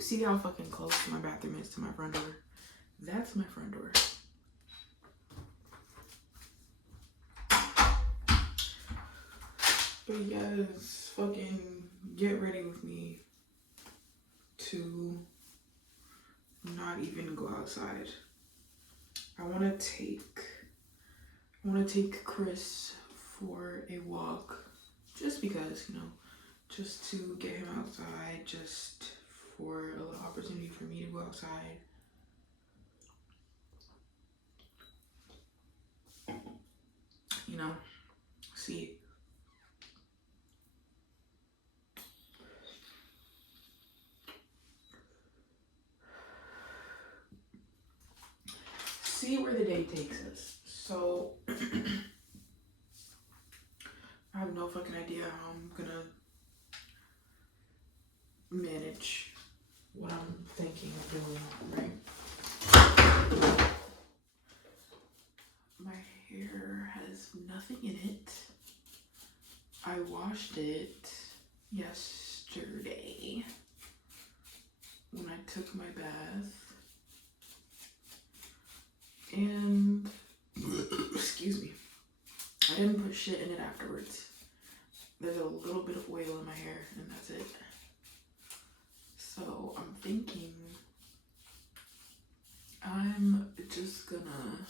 you see how fucking close my bathroom is to my front door? That's my front door. But yes, fucking get ready with me to not even go outside. I want to take Chris for a walk just because, you know, just to get him outside, just for a little opportunity for me to go outside. You know, see where the day takes us. So I have no fucking idea how I'm gonna manage what I'm thinking of doing, right? My hair has nothing in it. I washed it yesterday when I took my bath. And, excuse me, I didn't put shit in it afterwards. There's a little bit of oil in my hair, and that's it. So I'm thinking I'm just gonna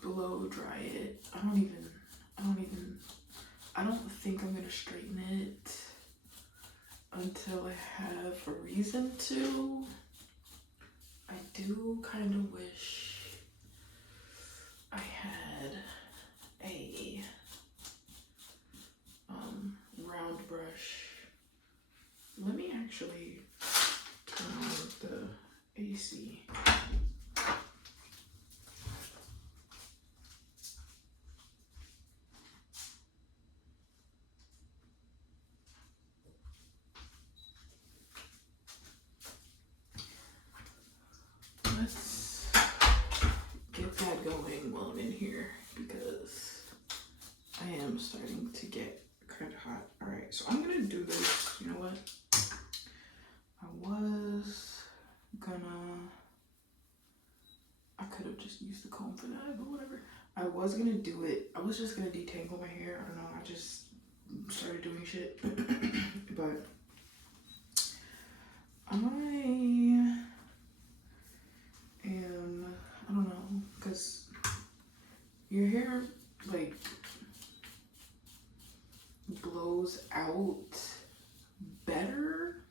blow dry it. I don't think I'm gonna straighten it until I have a reason to. I do kind of wish I had a round brush. Let me actually turn on the AC. Let's get that going while I'm in here because I am starting to get kind of hot. All right, so I'm gonna do this. You know what? I could have just used the comb for that, but whatever. I was gonna do it. I was just gonna detangle my hair. I don't know. I just started doing shit. But I don't know, because your hair like blows out better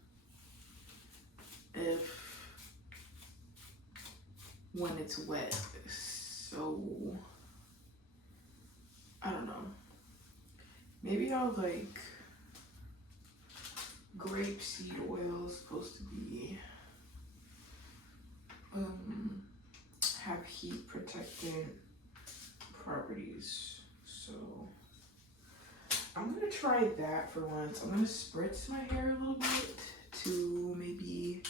when it's wet. So I don't know. Maybe I'll like grapeseed oil is supposed to be have heat protectant properties. So I'm gonna try that for once. I'm gonna spritz my hair a little bit to maybe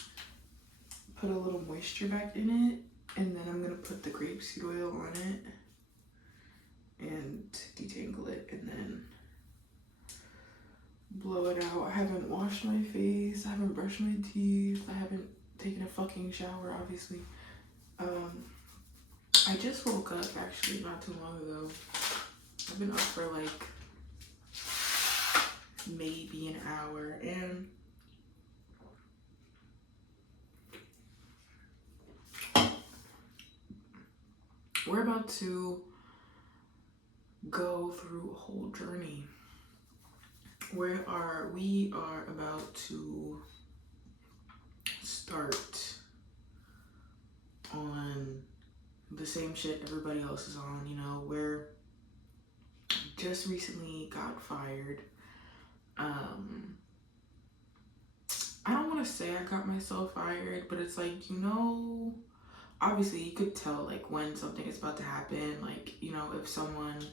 put a little moisture back in it, and then I'm gonna put the grapeseed oil on it and detangle it, and then blow it out. I haven't washed my face, I haven't brushed my teeth, I haven't taken a fucking shower, obviously. I just woke up actually not too long ago. I've been up for like maybe an hour, and we're about to go through a whole journey. We are about to start on the same shit everybody else is on. You know, we're just recently got fired. I don't want to say I got myself fired, but it's like, you know, obviously you could tell like when something is about to happen. Like, you know, if someone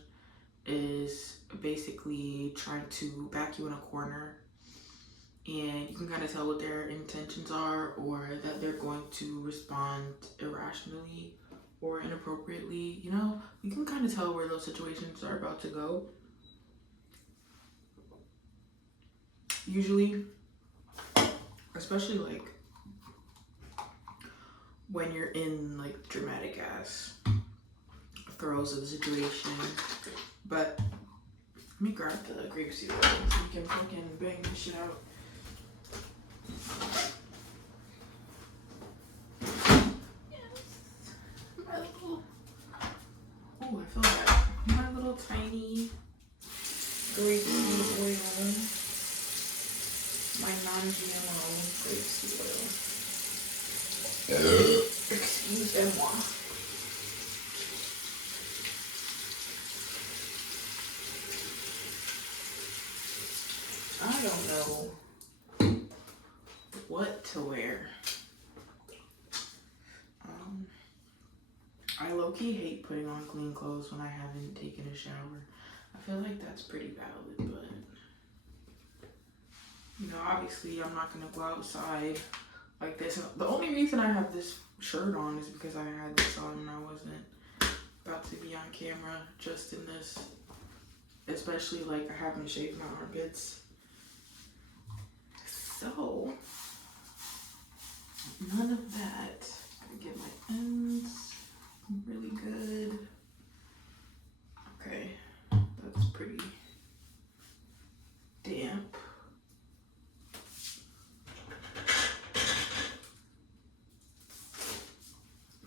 is basically trying to back you in a corner, and you can kind of tell what their intentions are, or that they're going to respond irrationally or inappropriately. You know, you can kind of tell where those situations are about to go. Usually especially like when you're in like dramatic ass throes of the situation. But let me grab the grapeseed oil so we can fucking bang this shit out. Yes. My little, oh, I feel that. My little tiny grapeseed oil. My non-GMO grapeseed oil. Excusez-moi. I don't know what to wear. I low-key hate putting on clean clothes when I haven't taken a shower. I feel like that's pretty valid, but you know, obviously I'm not gonna go outside like this. The only reason I have this shirt on is because I had this on when I wasn't about to be on camera, just in this, especially like I haven't shaved my armpits. So none of that. I'm gonna get my ends really good. Okay, that's pretty damp.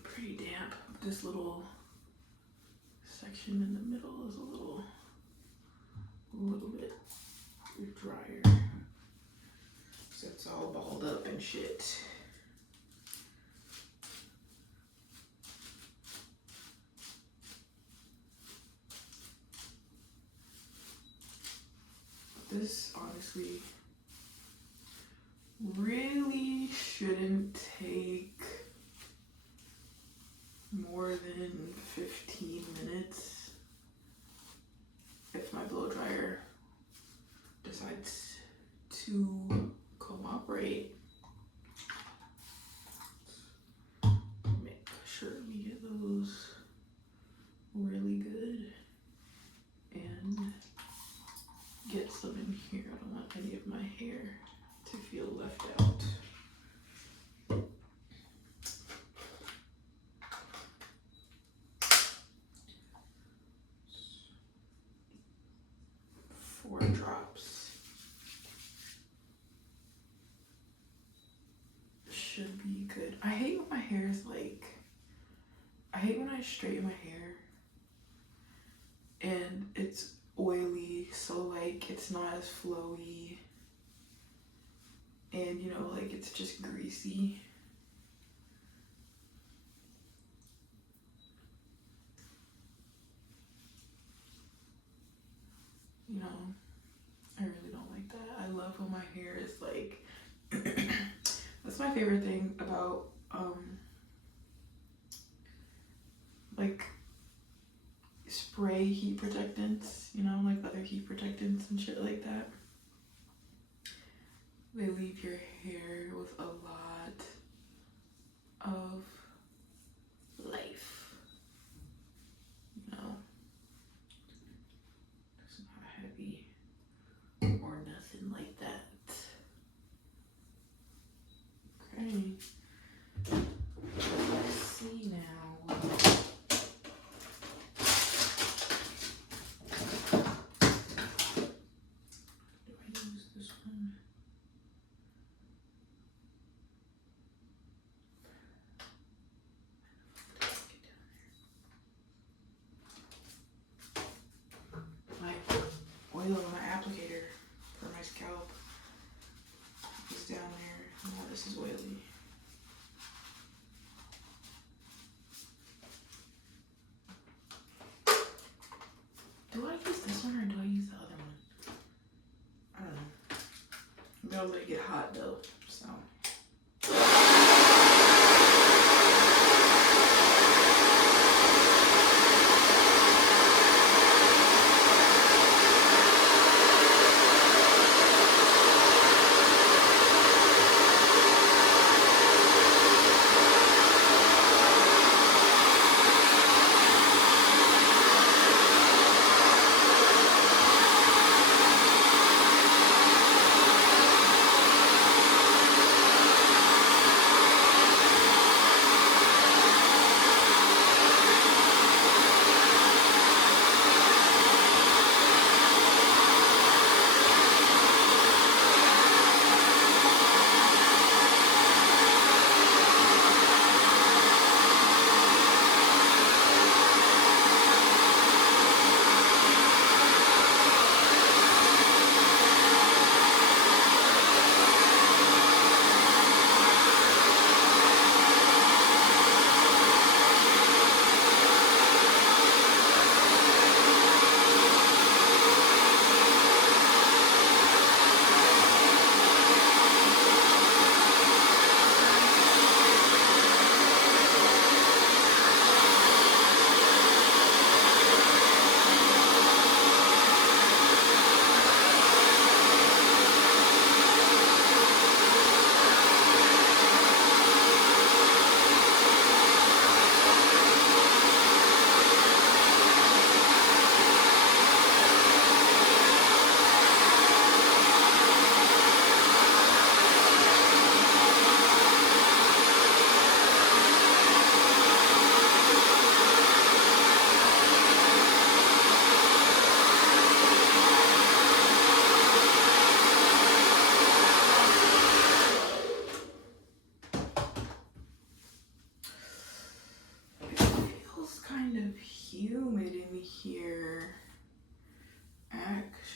Pretty damp. This little section in the middle is a little bit drier. So it's all balled up and shit. This honestly really shouldn't take more than 15 minutes if my blow dryer decides to cooperate. Make sure we get those really good and get some in here. I don't want any of my hair to feel left out. Four drops should be good. I hate when my hair is like, I hate when I straighten my hair and it's oily, so like it's not as flowy, and you know, like it's just greasy. You know, I really don't like that. I love when my hair is like that's my favorite thing about like spray heat protectants, you know, like other heat protectants and shit like that. They leave your hair with a lot of life, you know. It's not heavy or nothing like that. Okay, let's see now. Oil on my applicator for my scalp is down there. Oh, this is oily. Do I use this one or do I use the other one? I don't know. I'm gonna let it get hot though, so.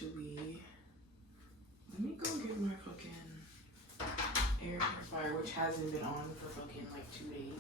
actually, let me go get my fucking air purifier, which hasn't been on for fucking like 2 days.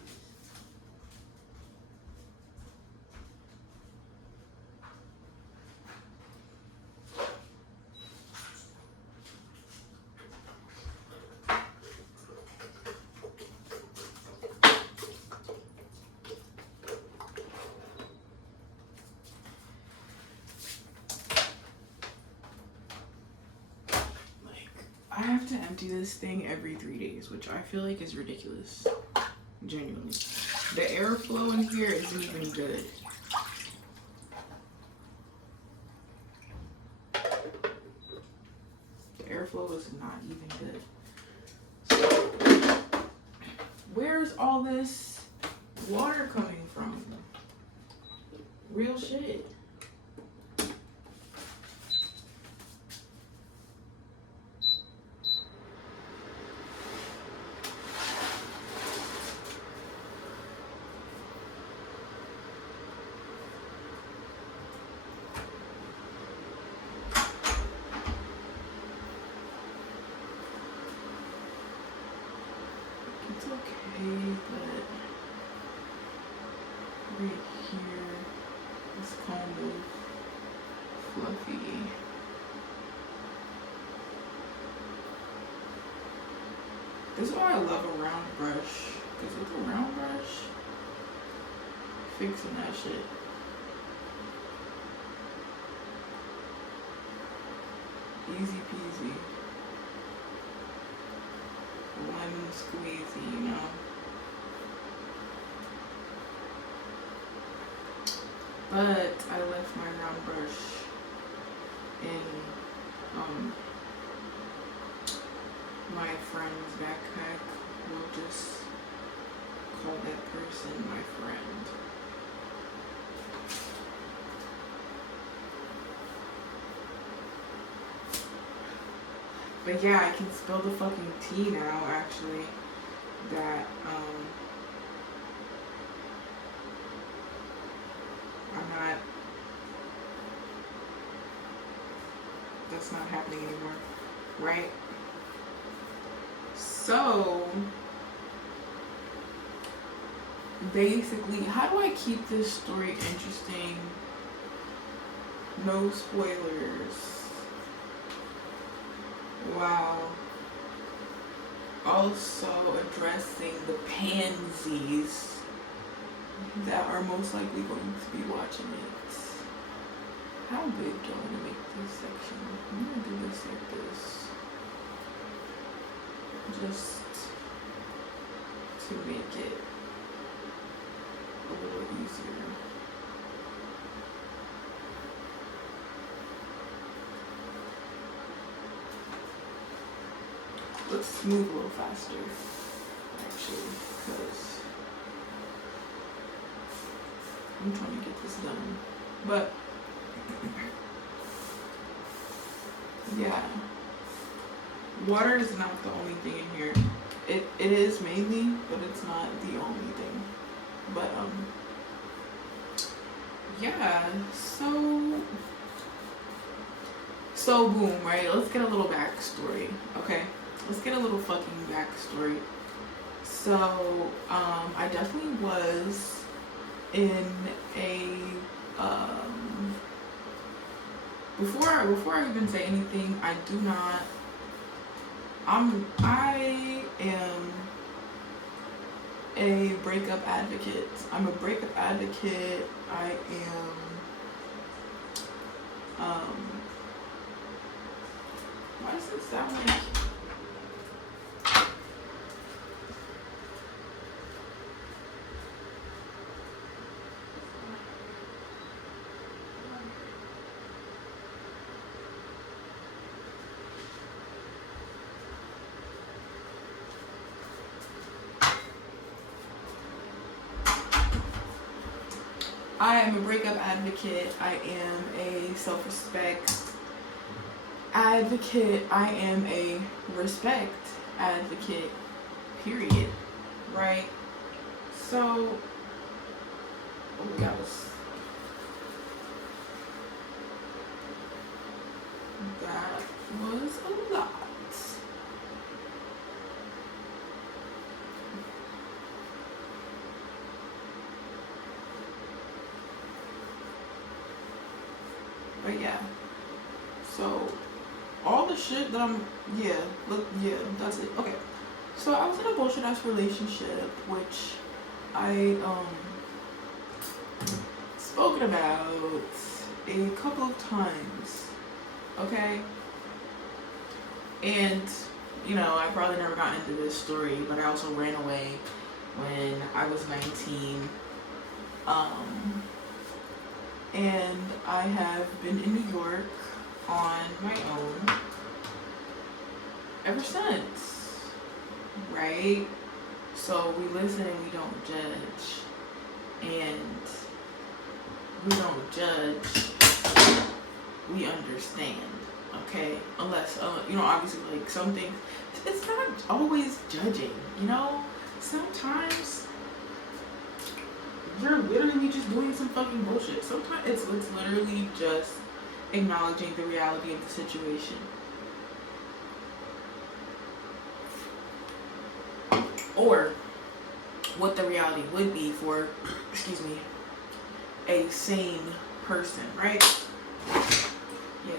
I have to empty this thing every 3 days, which I feel like is ridiculous. Genuinely. The airflow in here isn't even good. The airflow is not even good. So, where's all this water coming from? Real shit. It's okay, but right here is kind of fluffy. This is why I love a round brush, because with a round brush, fixing that shit. Easy peasy. One squeezy, you know. But I left my round brush in my friend's backpack. We'll just call that person my friend. But yeah, I can spill the fucking tea now, actually, that that's not happening anymore, right? So, basically, how do I keep this story interesting? No spoilers. Wow. Also addressing the pansies that are most likely going to be watching it. How big do I want to make this section? I'm going to do this like this. Just to make it a little easier. Let's move a little faster, actually, because I'm trying to get this done. But yeah, water is not the only thing in here. It is mainly, but it's not the only thing. But yeah, so boom, right? Let's get a little backstory, okay? Let's get a little fucking backstory. So I definitely was in a before I even say anything, I am a breakup advocate. I'm a breakup advocate. I am why does it sound like I am a breakup advocate. I am a self-respect advocate. I am a respect advocate, period. Right? So, that was a lot. But yeah, so all the shit that yeah, that's it. Okay, so I was in a bullshit ass relationship, which I spoken about a couple of times. Okay, and you know, I probably never got into this story, but I also ran away when I was 19. And I have been in New York on my own ever since, right? So we listen and we don't judge, and we don't judge, we understand, okay? Unless, you know, obviously, like, some things, it's not always judging, you know? Sometimes you're literally just doing some fucking bullshit. Sometimes it's literally just acknowledging the reality of the situation. Or what the reality would be for, excuse me, a sane person, right? Yeah.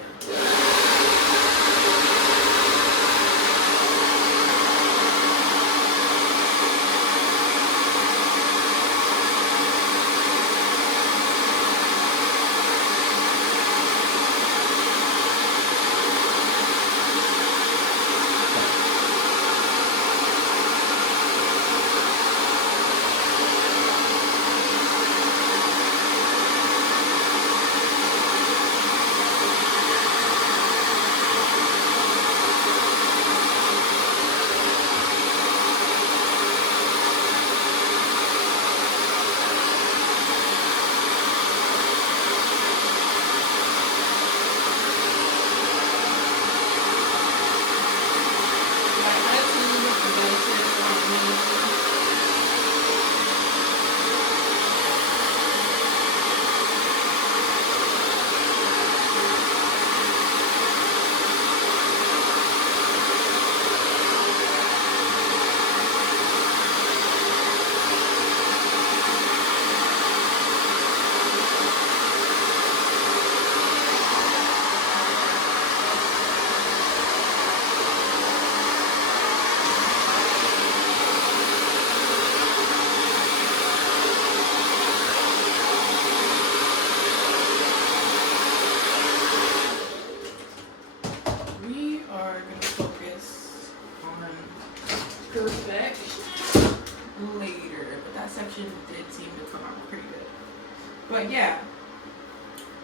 But yeah,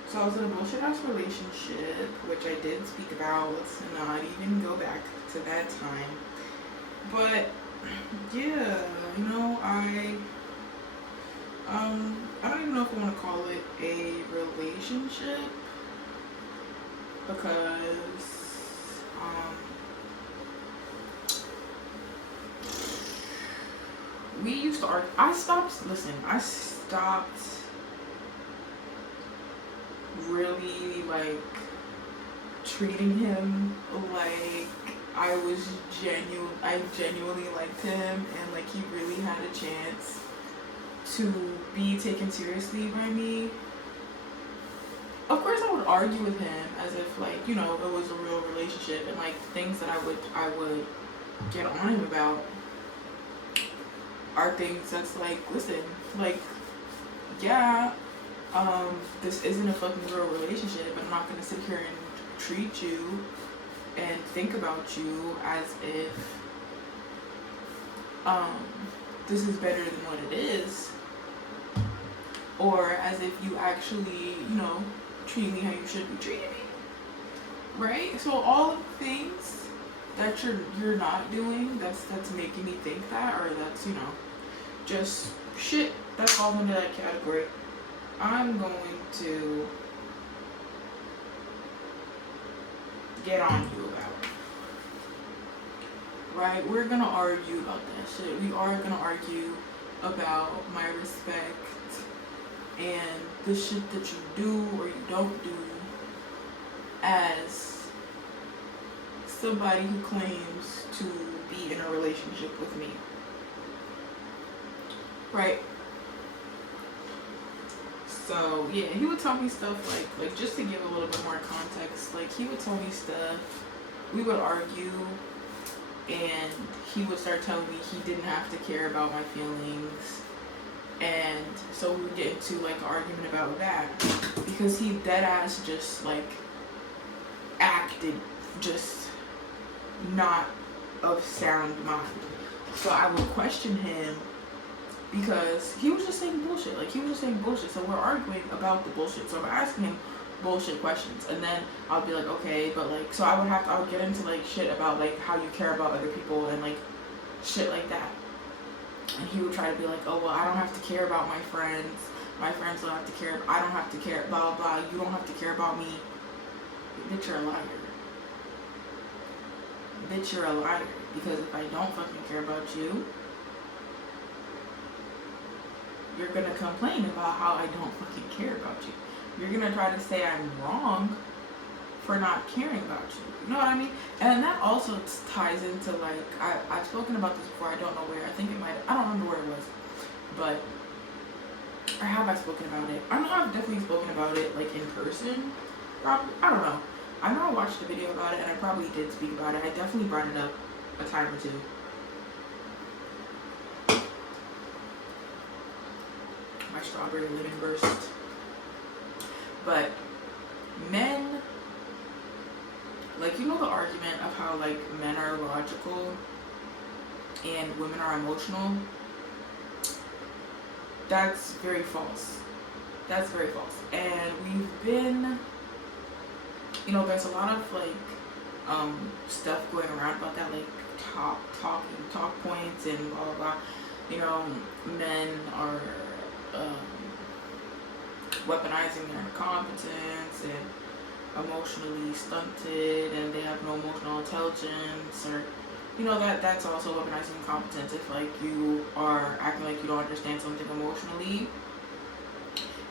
so I was in a bullshit ass relationship, which I did speak about. Let's not even go back to that time. But yeah, you know, I don't even know if I want to call it a relationship, because we used to argue. I stopped really like treating him like I genuinely liked him, and like he really had a chance to be taken seriously by me. Of course I would argue with him as if, like, you know, it was a real relationship, and like things that I would get on him about are things that's like, listen, like, yeah, this isn't a fucking real relationship. I'm not gonna sit here and treat you and think about you as if this is better than what it is, or as if you actually, you know, treat me how you should be treating me, right? So all of the things that you're not doing, that's making me think that, or that's, you know, just shit that falls into that category, I'm going to get on you about it. Right? We're gonna argue about that shit. We are gonna argue about my respect and the shit that you do or you don't do as somebody who claims to be in a relationship with me. Right? So yeah, he would tell me stuff like just to give a little bit more context, like he would tell me stuff, we would argue, and he would start telling me he didn't have to care about my feelings. And so we would get into like an argument about that because he dead ass just like acted just not of sound mind. So I would question him because he was just saying bullshit. Like he was just saying bullshit. So we're arguing about the bullshit. So I'm asking him bullshit questions, and then I'll be like, okay, but like, so I would get into like shit about like how you care about other people and like shit like that. And he would try to be like, oh well, I don't have to care about my friends. My friends don't have to care. I don't have to care. Blah blah blah. You don't have to care about me. Bitch, you're a liar. Bitch, you're a liar. Because if I don't fucking care about you, you're gonna complain about how I don't fucking care about you. You're gonna try to say I'm wrong for not caring about you. You know what I mean? And that also ties into like, I've spoken about this before, I don't know where. I think it might, I don't remember where it was. But, or have I spoken about it? I know I've definitely spoken about it like in person. Probably, I don't know. I know I watched a video about it and I probably did speak about it. I definitely brought it up a time or two. My strawberry living burst. But men, like, you know the argument of how like men are logical and women are emotional? That's very false. That's very false. And we've been, you know, there's a lot of like stuff going around about that, like talk points and blah blah blah. You know, men are weaponizing their incompetence and emotionally stunted, and they have no emotional intelligence, or you know, that's also weaponizing incompetence. If like you are acting like you don't understand something emotionally,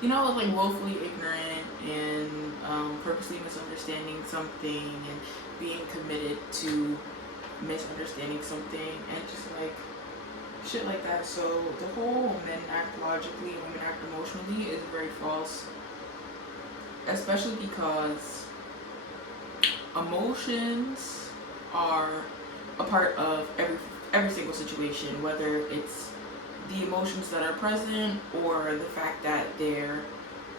you know, like willfully ignorant and purposely misunderstanding something and being committed to misunderstanding something and just like shit like that. So the whole men act logically and women act emotionally is very false, especially because emotions are a part of every single situation, whether it's the emotions that are present or the fact that there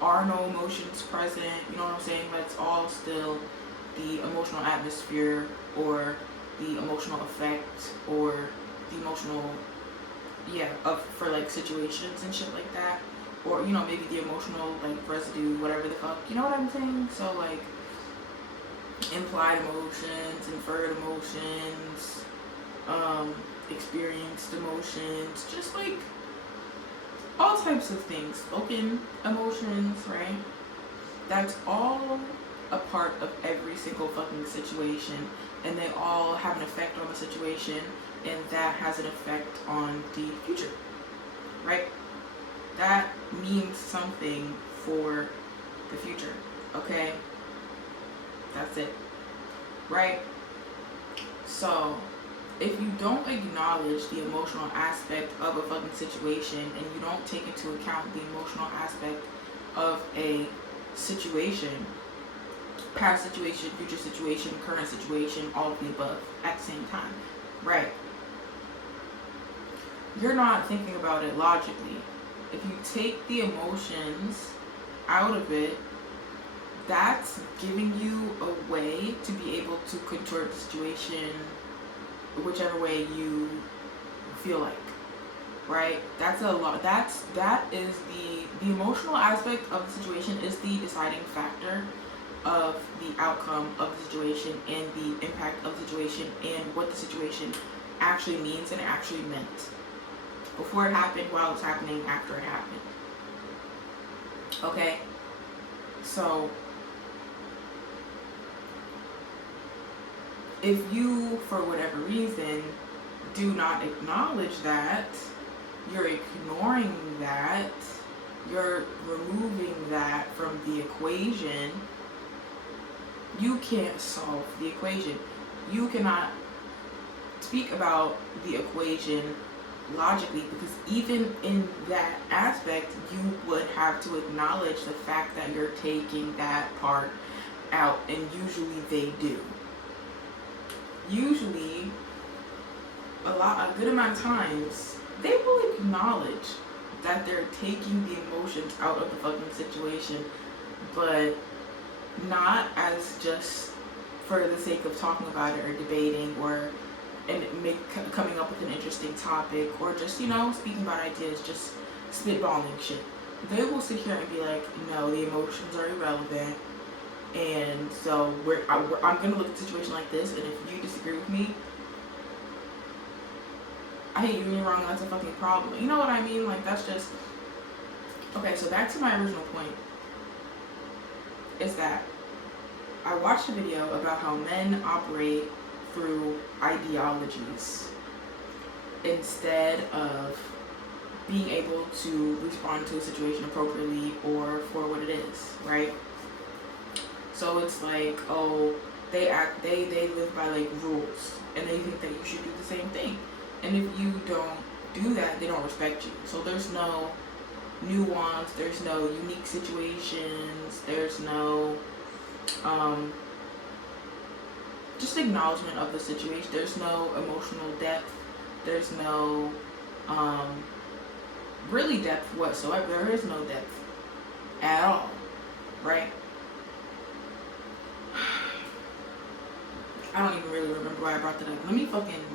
are no emotions present. You know what I'm saying? That's all still the emotional atmosphere or the emotional effect or the emotional for like situations and shit like that, or you know, maybe the emotional like residue, whatever the fuck, you know what I'm saying? So like implied emotions, inferred emotions, experienced emotions, just like all types of things, spoken emotions, right? That's all a part of every single fucking situation, and they all have an effect on the situation, and that has an effect on the future, right? That means something for the future, okay? That's it, right? So if you don't acknowledge the emotional aspect of a fucking situation, and you don't take into account the emotional aspect of a situation, past situation, future situation, current situation, all of the above at the same time, right? You're not thinking about it logically. If you take the emotions out of it, that's giving you a way to be able to contort the situation whichever way you feel like, right? That's a lot. That is the emotional aspect of the situation is the deciding factor of the outcome of the situation and the impact of the situation and what the situation actually means and actually meant before it happened, while it's happening, after it happened. Okay? So if you, for whatever reason, do not acknowledge that, you're ignoring that, you're removing that from the equation, you can't solve the equation. you cannot speak about the equation logically, because even in that aspect, you would have to acknowledge the fact that you're taking that part out, and usually they do. Usually, a good amount of times, they will acknowledge that they're taking the emotions out of the fucking situation, but not as just for the sake of talking about it or debating or coming up with an interesting topic, or just, you know, speaking about ideas, just spitballing shit. They will sit here and be like, no, the emotions are irrelevant, and so I'm gonna look at the situation like this, and if you disagree with me, I hate you and you're wrong, that's a fucking problem. You know what I mean? Like, that's just... Okay, so back to my original point, is that I watched a video about how men operate through ideologies instead of being able to respond to a situation appropriately or for what it is, right? So it's like, oh, they live by like rules, and they think that you should do the same thing. And if you don't do that, they don't respect you. So there's no nuance, there's no unique situations, there's no just acknowledgement of the situation. There's no emotional depth. There's no really depth whatsoever. There is no depth at all, right? I don't even really remember why I brought that up. Let me fucking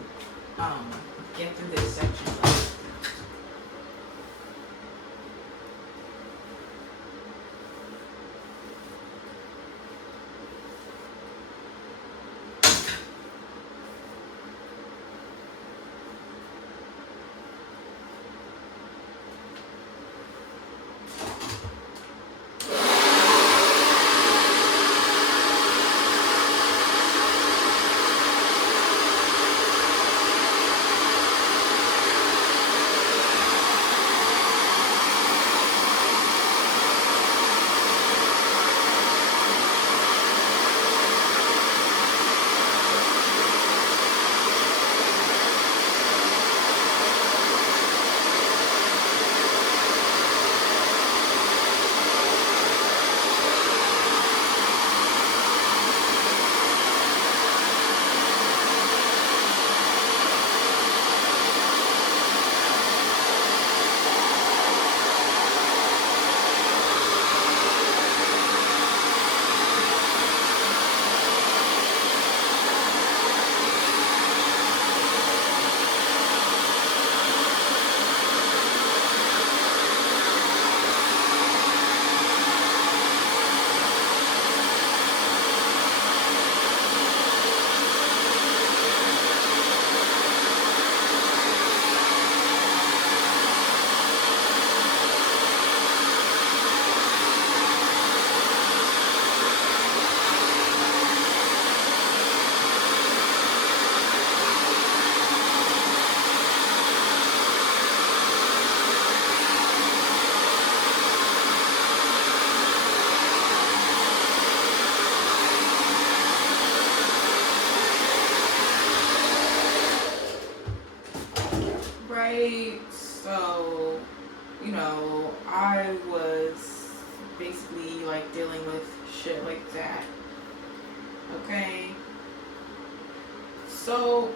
get through this section. Right, so, you know, I was basically like dealing with shit like that. Okay, so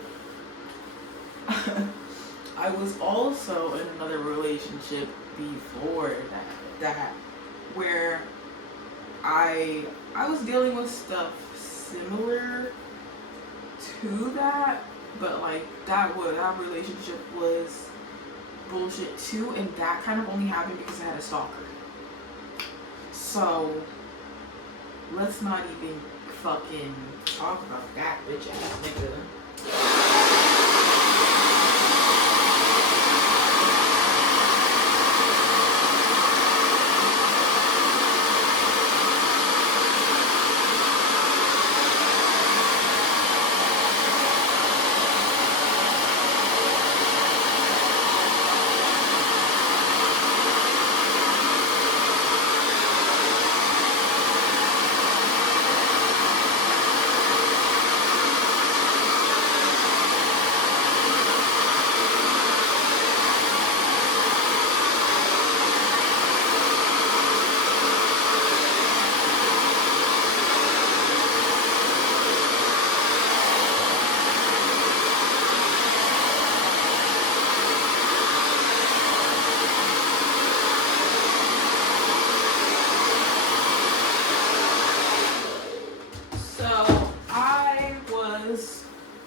I was also in another relationship before that where I was dealing with stuff similar to that, but like that relationship was bullshit too, and that kind of only happened because I had a stalker. So let's not even fucking talk about that bitch ass nigga.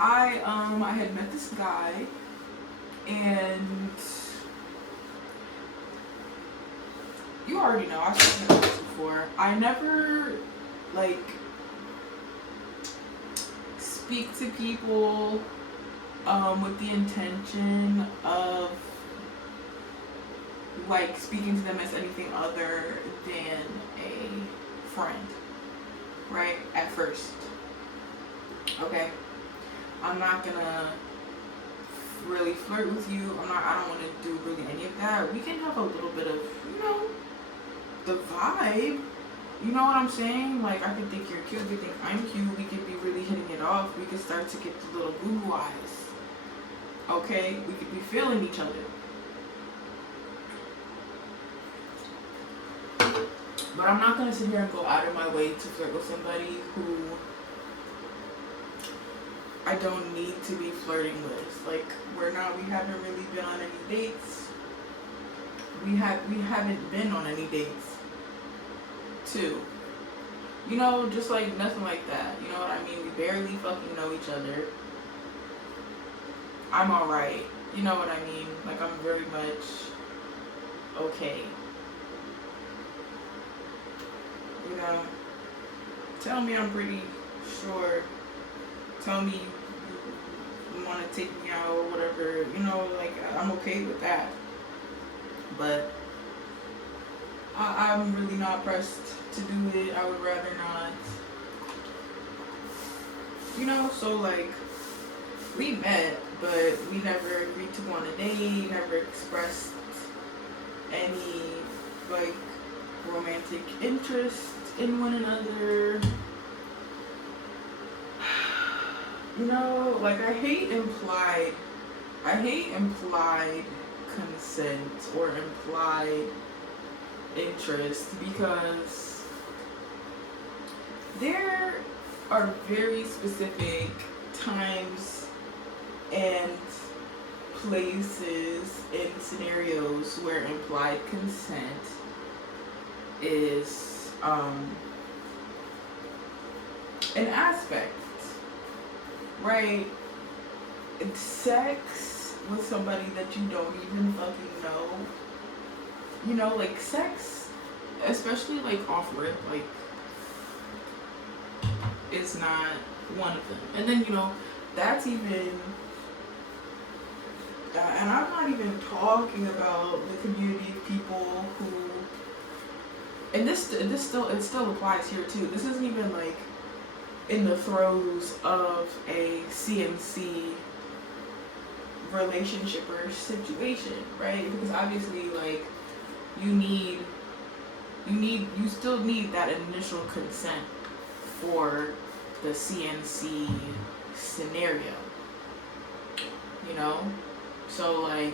I had met this guy, and you already know I've spoken about this before. I never like speak to people with the intention of like speaking to them as anything other than a friend, right? At first, okay. I'm not gonna really flirt with you. I don't want to do really any of that. We can have a little bit of, the vibe. You know what I'm saying? Like, I could think you're cute, you think I'm cute, we could be really hitting it off, we could start to get the little goo eyes. Okay? We could be feeling each other. But I'm not gonna sit here and go out of my way to flirt with somebody who I don't need to be flirting with. Like, we haven't really been on any dates. We haven't been on any dates. Too. Just like nothing like that. You know what I mean? We barely fucking know each other. I'm alright. You know what I mean? Like, I'm very much okay. Tell me I'm pretty, sure. Tell me you want to take me out or whatever. Like, I'm okay with that. But I'm really not pressed to do it. I would rather not. So like, we met, but we never agreed to go on a date, never expressed any like romantic interest in one another. Like, I hate implied consent or implied interest, because there are very specific times and places and scenarios where implied consent is an aspect, right? It's sex with somebody that you don't even fucking know. Like, sex, especially like off rip, like, is not one of them. And then, that's even, and I'm not even talking about the community of people who, and it still applies here too. This isn't even like in the throes of a CNC relationship or situation, right? Because obviously, like, you still need that initial consent for the CNC scenario, so like,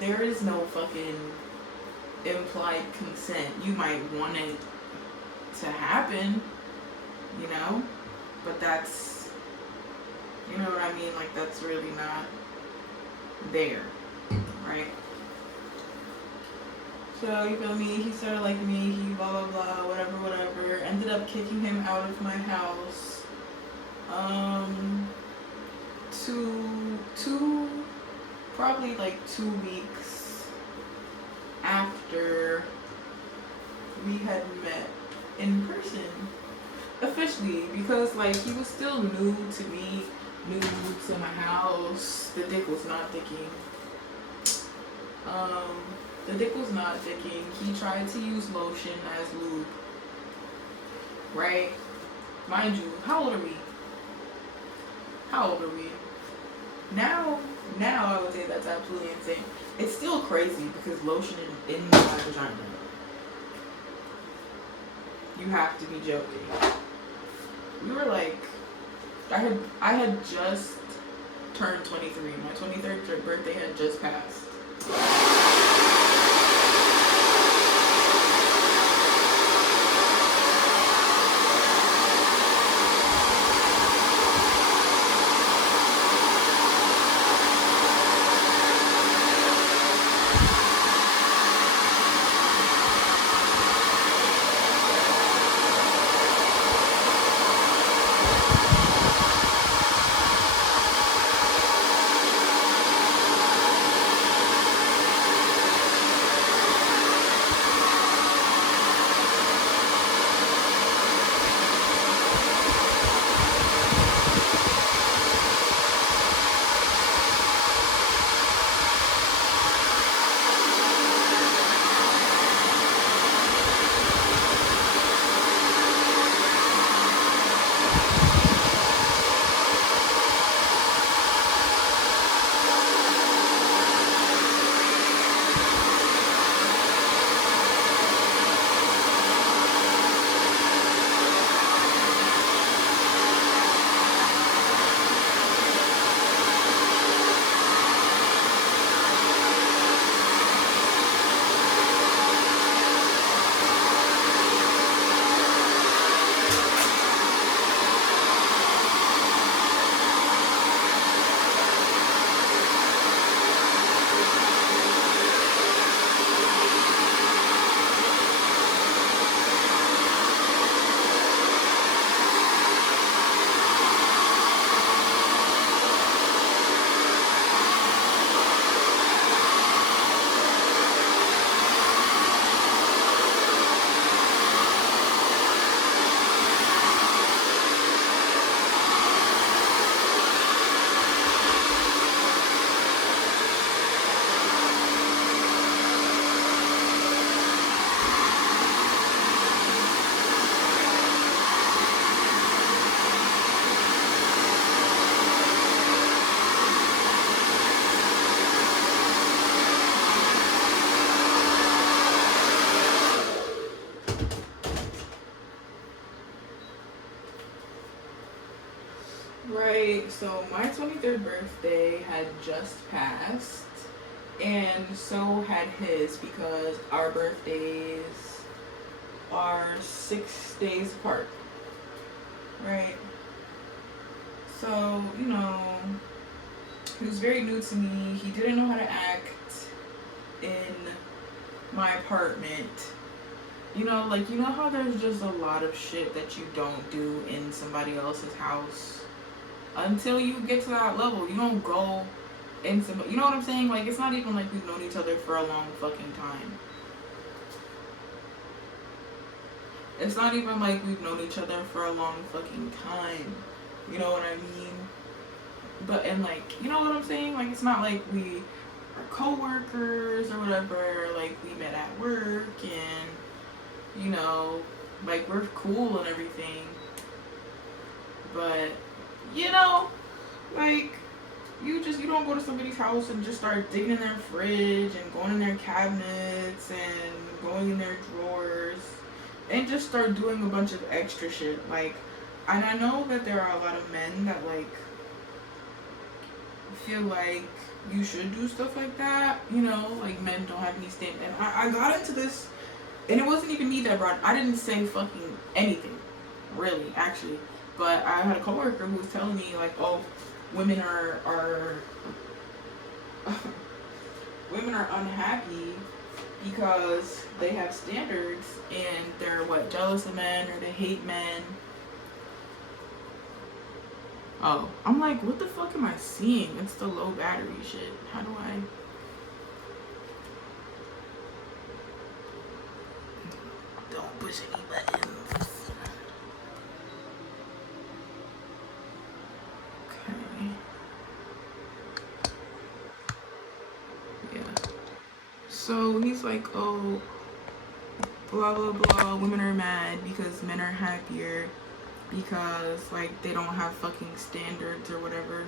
there is no fucking implied consent. You might want it to happen, but that's, you know what I mean? Like, that's really not there, right? So, you feel me? He started liking me, he blah blah blah, whatever. Ended up kicking him out of my house. Probably like 2 weeks after we had met in person officially, because like, he was still new to me, new to my house. The dick was not dicking. He tried to use lotion as lube, right? Mind you, how old are we? Now I would say that's absolutely insane. It's still crazy because lotion in my vagina. You have to be joking. We were like, I had just turned 23. My 23rd birthday had just passed. Right, so my 23rd birthday had just passed, and so had his because our birthdays are 6 days apart. Right? So, he was very new to me. He didn't know how to act in my apartment. You know how there's just a lot of shit that you don't do in somebody else's house until you get to that level. You don't go in somebody, you know what I'm saying? Like, it's not even like we've known each other for a long fucking time. It's not even like we've known each other for a long fucking time. You know what I mean? But, and like, you know what I'm saying? Like, it's not like we are co-workers or whatever. Like, we met at work and, like, we're cool and everything. But, like, you don't go to somebody's house and just start digging in their fridge and going in their cabinets and going in their drawers and just start doing a bunch of extra shit. Like, and I know that there are a lot of men that, like, feel like you should do stuff like that, like men don't have any stand. And I got into this, and it wasn't even me that brought it. I didn't say fucking anything, really, actually. But I had a coworker who was telling me, like, oh, women are women are unhappy because they have standards and they're jealous of men or they hate men. Oh, I'm like, what the fuck am I seeing? It's the low battery shit. How do I? Don't push any buttons. Okay. Yeah. So he's like, oh, blah, blah, blah. Women are mad because men are happier. Because, like, they don't have fucking standards or whatever.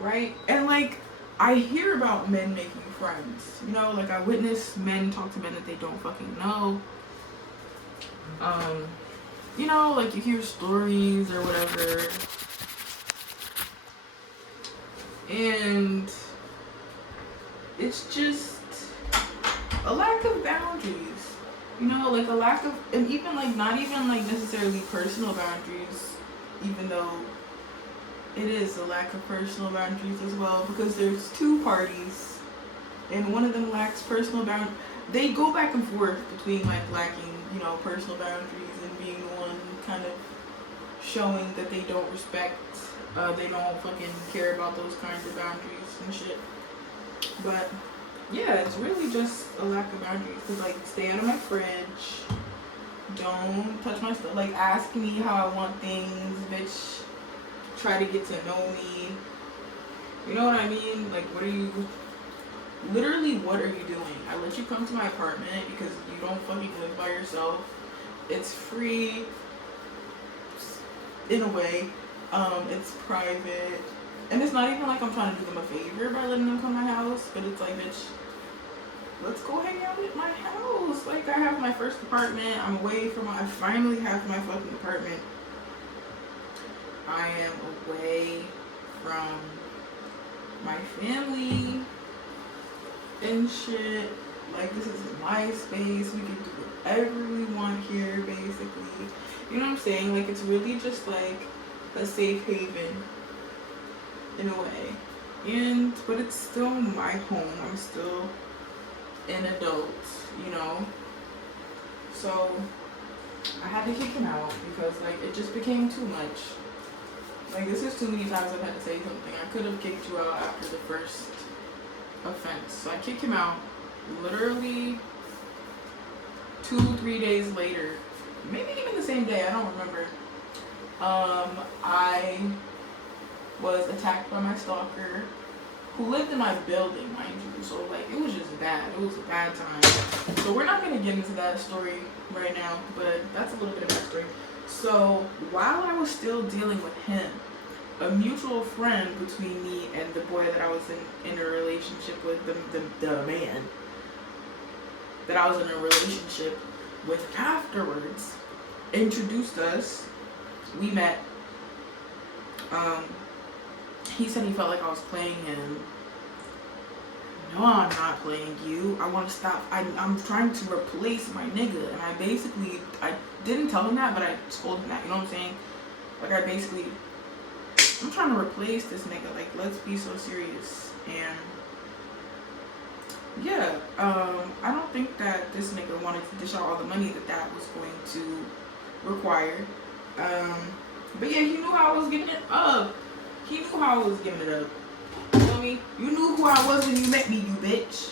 Right? And, like, I hear about men making friends. Like, I witness men talk to men that they don't fucking know. Like, you hear stories or whatever. And it's just a lack of boundaries. Like a lack of, and even like not even like necessarily personal boundaries, even though it is a lack of personal boundaries as well, because there's two parties and one of them lacks personal boundaries. They go back and forth between like lacking, personal boundaries and being the one kind of showing that they don't respect, they don't fucking care about those kinds of boundaries and shit. But yeah, it's really just a lack of boundaries. Cause like, stay out of my fridge. Don't touch my stuff. Like, ask me how I want things, bitch. Try to get to know me. You know what I mean? Like, what are you doing? I let you come to my apartment because you don't fucking live by yourself. It's free, in a way. It's private. And it's not even like I'm trying to do them a favor by letting them come to my house, but it's like, bitch, let's go hang out at my house. Like, I have my first apartment. I finally have my fucking apartment. I am away from my family and shit. Like, this is my space. We can do whatever we want here, basically. You know what I'm saying? Like, it's really just like a safe haven in a way. But it's still my home. I'm still an adult, So I had to kick him out because like it just became too much. Like, this is too many times I've had to say something. I could have kicked you out after the first offense. So I kicked him out literally 2-3 days later. Maybe even the same day, I don't remember. I was attacked by my stalker, who lived in my building, mind you. So like, it was just bad. It was a bad time. So we're not gonna get into that story right now, but that's a little bit of backstory. So while I was still dealing with him, a mutual friend between me and the boy that I was in a relationship with, the man that I was in a relationship with afterwards, introduced us. We met. Um, he said he felt like I was playing him. No, I'm not playing you. I want to stop. I'm trying to replace my nigga. And I didn't tell him that, but I told him that. You know what I'm saying? Like, I'm trying to replace this nigga. Like, let's be so serious. And yeah, I don't think that this nigga wanted to dish out all the money that was going to require. But yeah, he knew how I was getting it up. He knew how I was getting it up. You know me? You knew who I was when you met me, you bitch.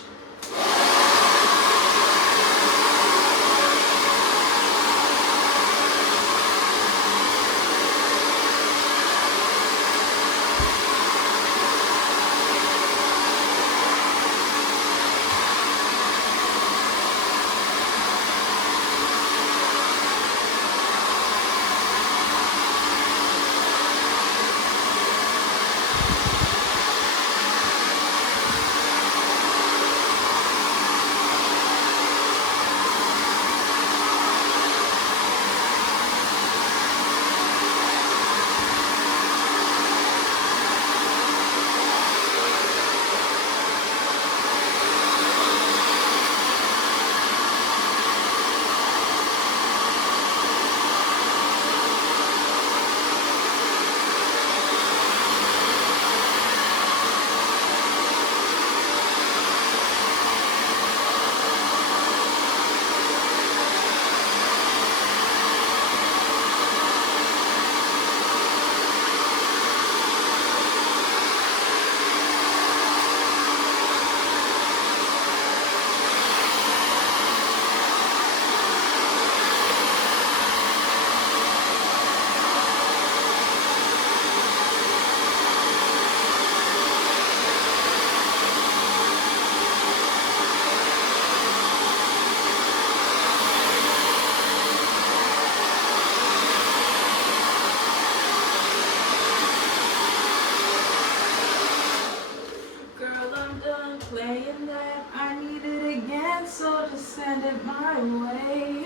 Playing that, I need it again, so just send it my way.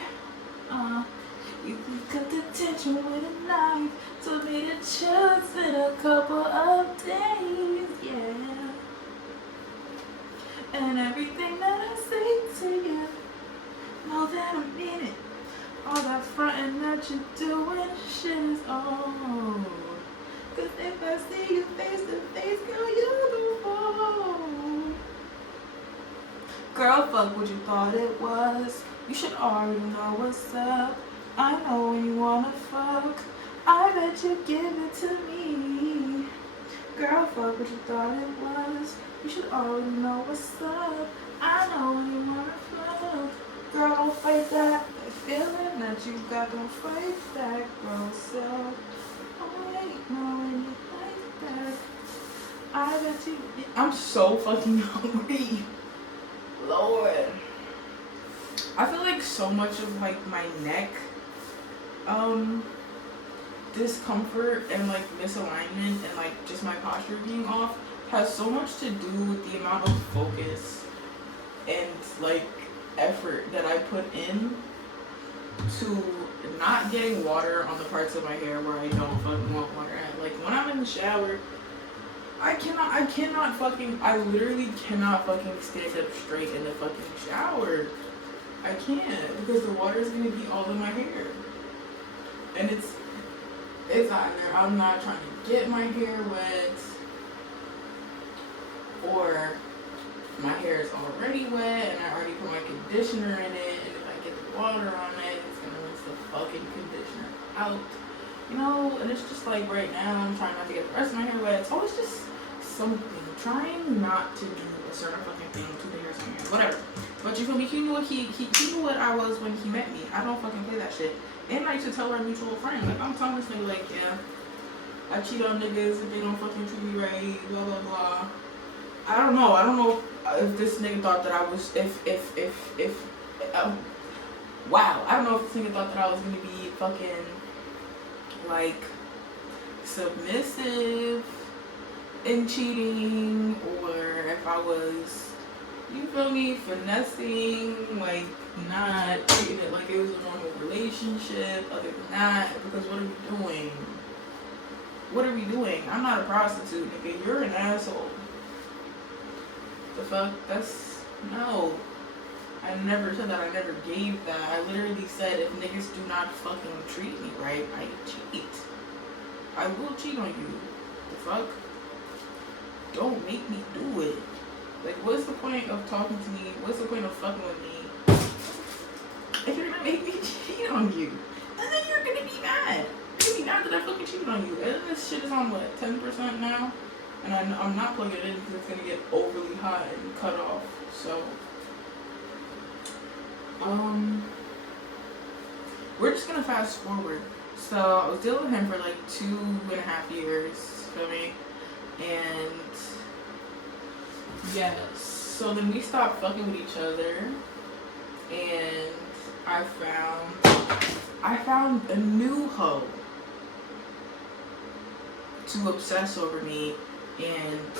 You can cut the tension with a knife, told me to choose in a couple of days, yeah. And everything that I say to you, know that I mean it. All that frontin' that you're doing, shit is old. Cause if I see you face to face, girl, you're the fool. Girl, fuck what you thought it was. You should already know what's up. I know when you wanna fuck. I bet you give it to me. Girl, fuck what you thought it was. You should already know what's up. I know when you wanna fuck. Girl, don't fight that feeling that you got. Don't fight that, girl. So I know when you like that. I bet you. I'm so fucking hungry. Lord, I feel like so much of like my neck discomfort and like misalignment and like just my posture being off has so much to do with the amount of focus and like effort that I put in to not getting water on the parts of my hair where I don't fucking want water at. Like when I'm in the shower, I literally cannot fucking stand up straight in the fucking shower. I can't, because the water is gonna be all in my hair. And it's either I'm not trying to get my hair wet, or my hair is already wet and I already put my conditioner in it, and if I get the water on it, it's gonna rinse the fucking conditioner out. You know, and it's just like right now I'm trying not to get the rest of my hair wet. It's always just something. Trying not to do a certain fucking thing to the hairs on your hair. Whatever. But you feel me? He knew what I was when he met me. I don't fucking play that shit. And I used to tell our mutual friend, like I'm telling this nigga like, yeah, I cheat on niggas if they don't fucking treat me right, blah blah blah. I don't know if this nigga thought that I was wow. I don't know if this nigga thought that I was gonna be fucking like submissive in cheating, or if I was, you feel me, finessing, like not treating it like it was a normal relationship. Other than that, because what are we doing? What are we doing? I'm not a prostitute, nigga. You're an asshole. The fuck? That's no. I never said that. I never gave that. I literally said if niggas do not fucking treat me right, I cheat. I will cheat on you. The fuck? Don't make me do it. Like, what's the point of talking to me? What's the point of fucking with me if you're gonna make me cheat on you? And then you're gonna be mad. You're gonna be mad that I fucking cheated on you. And then this shit is on what, 10% now? And I'm not plugging it in because it's gonna get overly hot and cut off. So, we're just gonna fast forward. So I was dealing with him for like 2.5 years, feel me? And yes, so then we stopped fucking with each other, and I found a new hoe to obsess over me and